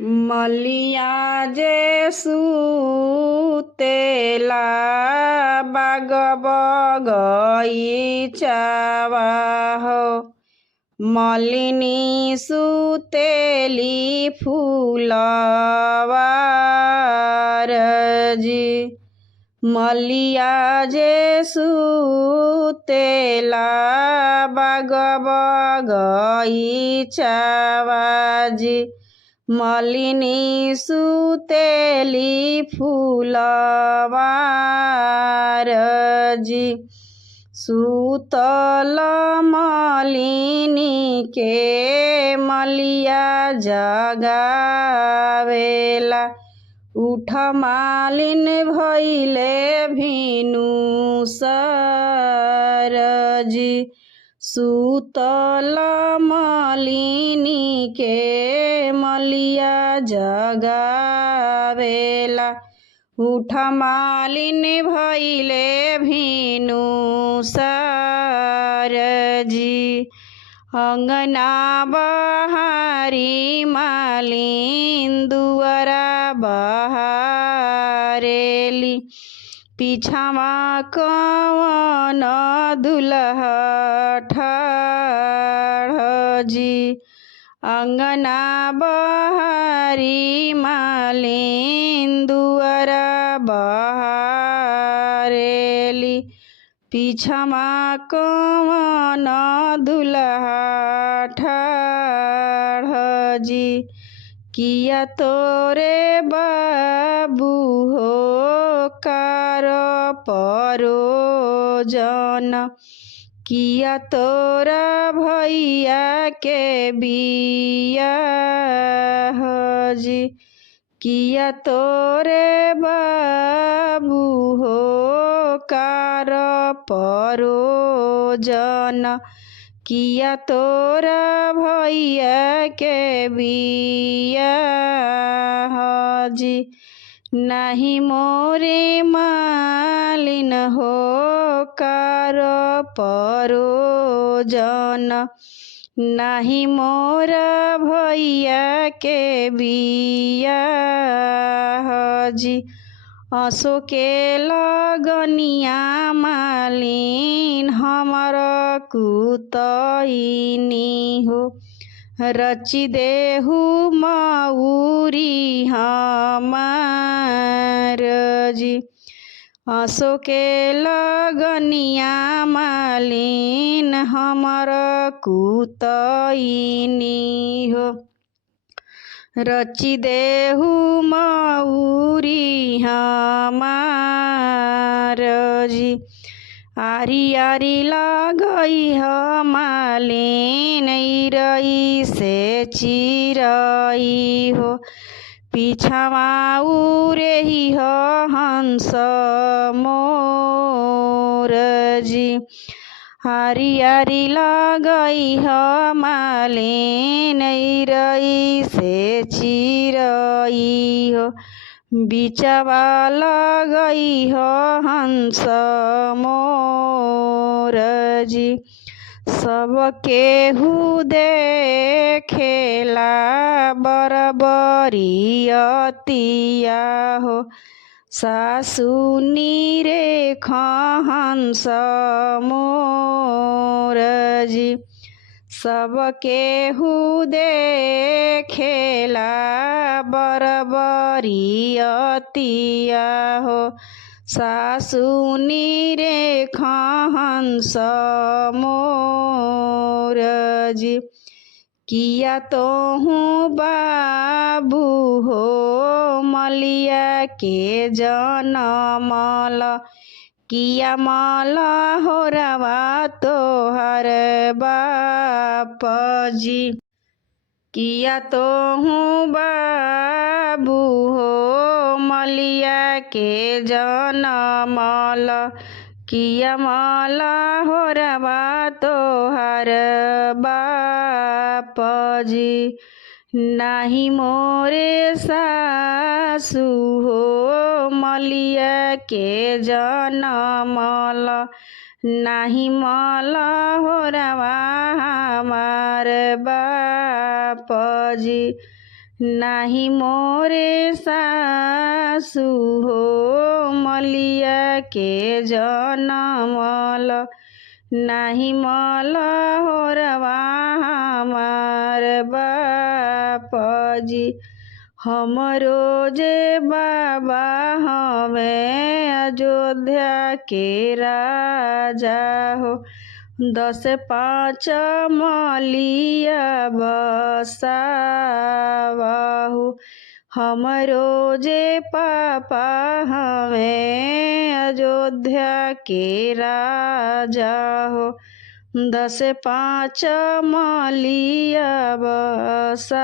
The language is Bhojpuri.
मलिया जे सुतेला बाग बगैचावा हो, मलिनी सुतेली फूलवार जी। मलिया जे सुतेला बाग बगैचावा जी, मलिनी सुतेली फूलवार जी। सुतल मलिनी के मलिया जगावेला, उठ मालिन भइले भिनुसर जी। सुतल मलिनी के मलिया जगावेला, उठ मालिन भइले भिनुसर जी। अंगना बहारी मालिन दुआरा बहारेली, पीछामा कवन दुल्हा ठाढ़ जी। अंगना बहारी मालिन दुआरा बहारेली, पीछामा कवन दुल्हा ठाढ़ जी। किया तोरे बाबू हो कार परोजन, किया तोरा भैया के बियाह जी। किया तोरे बाबू हो कार परोजन, किया तोरा भैया के बियाह जी। नाही मोरे मालिन हो कार परोजन, नाही मोरा भैया के बियाह जी। असो के लगनिया मालिन हमर कुतैनी हो, रची देहु मऊरी हमार जी। असो के लगनिया मालिन हमर कुतैनी हो, रची देहु मऊरी हमार जी। आरी आरी लगई ह मालिन रई से चिरई हो, पीछावा उरेही ह हंस मोर जी। आरी आरी लगई ह मालिन रई से चिरई हो, बिचवा लगई ह हंस मोर जी। सब केहू देखेला बरबरियतिया हो, सासु निरेख हंस मोर जी। सब केहू देखेला बरबरियतिया हो, सासु निरेख हंस मोर जी। किया तोहू बाबू हो मलिया के जनमल, किया मल हो रवा तोहर बाप जी। किया तोहू बाबू हो मलिया के जनमल, किया मल हो रवा तोहर बाप जी। नाही मोरे सासु हो मलिया के जनमल, नाही मल हो रवा हमार बाप जी। नाही मोरे सासु हो मलिया के जनमल नाही मल होरवा हमार बापजी हमरो जे बाबा हमें अयोध्या के राजा हो 10-5 मलिया बसावहु हमरो जे पापा हमें अयोध्या के राजा हो 10-5 मलिया बसावहु।